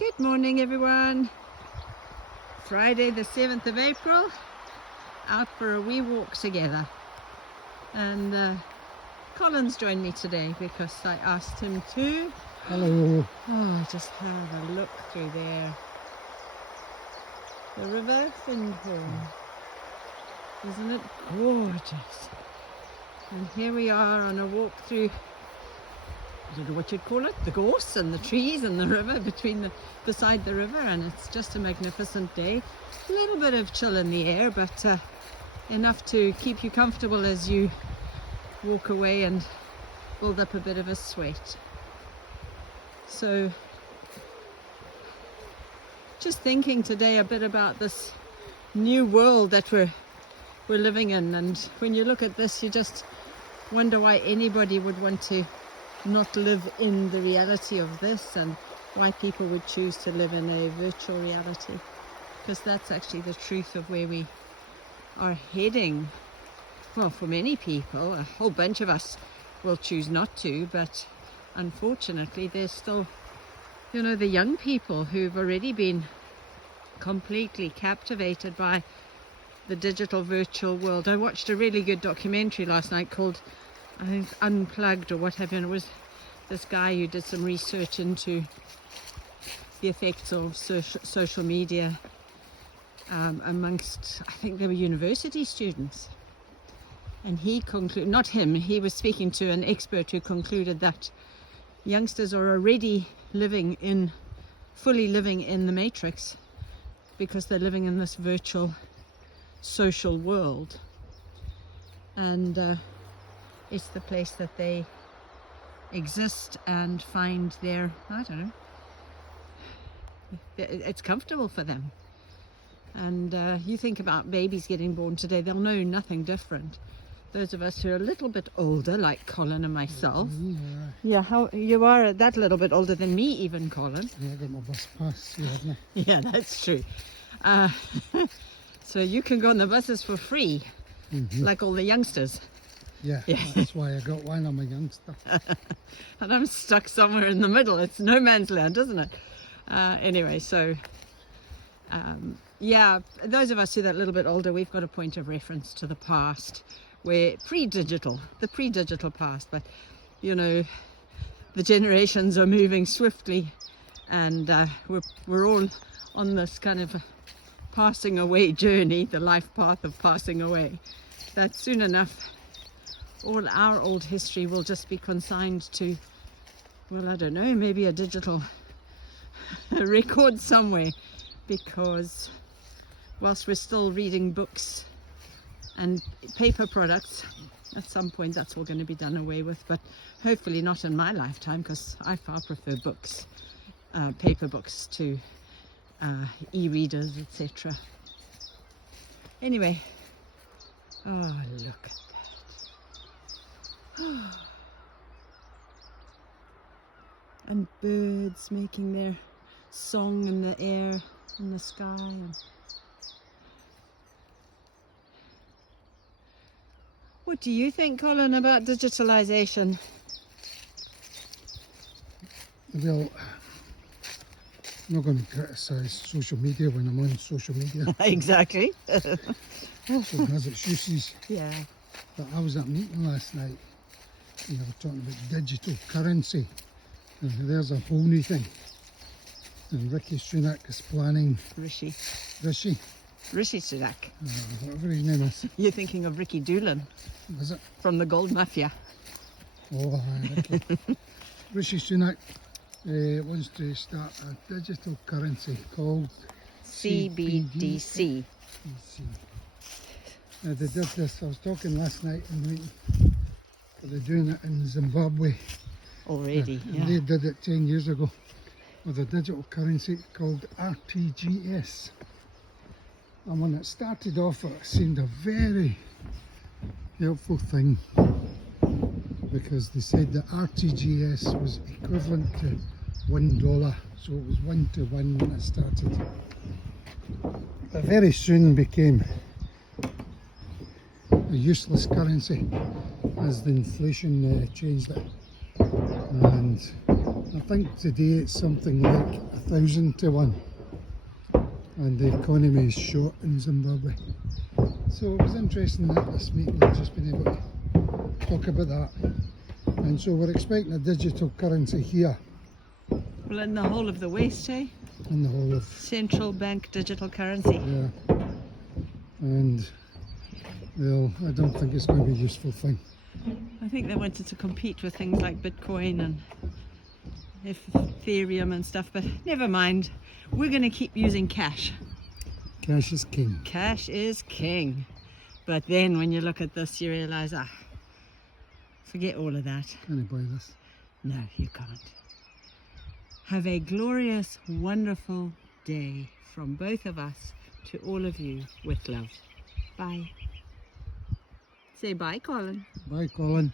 Good morning everyone. Friday the 7th of April, out for a wee walk together, and Colin's joined me today because I asked him to. Hello. Oh, just have a look through there. The River Findhorn. Isn't it gorgeous? And here we are on a walk through, I don't know what you'd call it, the gorse and the trees and the river beside the river, and it's just a magnificent day. A little bit of chill in the air, but enough to keep you comfortable as you walk away and build up a bit of a sweat. So just thinking today a bit about this new world that we're living in, and when you look at this you just wonder why anybody would want to not live in the reality of this, and why people would choose to live in a virtual reality, because that's actually the truth of where we are heading. Well, for many people, a whole bunch of us will choose not to, but unfortunately there's still, you know, the young people who've already been completely captivated by the digital virtual world. I watched a really good documentary last night called, I think, Unplugged or what have you, and it was this guy who did some research into the effects of social media amongst, I think they were university students. And he concluded, not him, he was speaking to an expert who concluded that youngsters are already fully living in the matrix, because they're living in this virtual social world. And it's the place that they exist and find their, I don't know, it's comfortable for them. And you think about babies getting born today, they'll know nothing different. Those of us who are a little bit older, like Colin and myself. Yeah, how you are that little bit older than me even, Colin. Yeah, I got my bus pass, haven't I? Yeah, that's true. So you can go on the buses for free, like all the youngsters. Yeah, that's why I got one. I'm a youngster. And I'm stuck somewhere in the middle. It's no man's land, isn't it? Anyway, so yeah, those of us who are a little bit older, we've got a point of reference to the past, where the pre-digital past. But you know, the generations are moving swiftly, and we're all on this kind of passing away journey, the life path of passing away, that soon enough all our old history will just be consigned to, well, I don't know, maybe a digital record somewhere, because whilst we're still reading books and paper products, at some point that's all going to be done away with, but hopefully not in my lifetime, because I far prefer books, paper books, to e-readers, etc. Anyway, oh, look at that. And birds making their song in the air, in the sky. And what do you think, Colin, about digitalization? Well, I'm not going to criticise social media when I'm on social media. Exactly. So it has its uses. Yeah. But I was at a meeting last night, and they were talking about digital currency. And there's a whole new thing. And Rishi Sunak is planning... Rishi Sunak, Sunak. whatever his name is. You're thinking of Ricky Doolan. Is it? From the Gold Mafia. Oh, aye, Ricky. Rishi Sunak wants to start a digital currency called CBDC. Now they did this, I was talking last night in the meeting, but they're doing it in Zimbabwe. Already, yeah. They did it 10 years ago with a digital currency called RTGS. And when it started off, it seemed a very helpful thing, because they said that RTGS was equivalent to $1, so it was 1 to 1 when it started. But very soon became a useless currency as the inflation changed it, and I think today it's something like 1,000 to 1, and the economy is short in Zimbabwe. So it was interesting at this meeting I've just been able to talk about that. And so we're expecting a digital currency here Well, in the whole of the West, eh? in the whole of, Central bank digital currency. yeah. And well, I don't think it's going to be a useful thing. I think they wanted to compete with things like Bitcoin and Ethereum and stuff, but never mind. We're going to keep using cash. Cash is king. Cash is king. But then when you look at this, you realize, forget all of that. Can I buy this? No, you can't. Have a glorious, wonderful day from both of us to all of you with love. Bye. Say bye, Colin. Bye, Colin.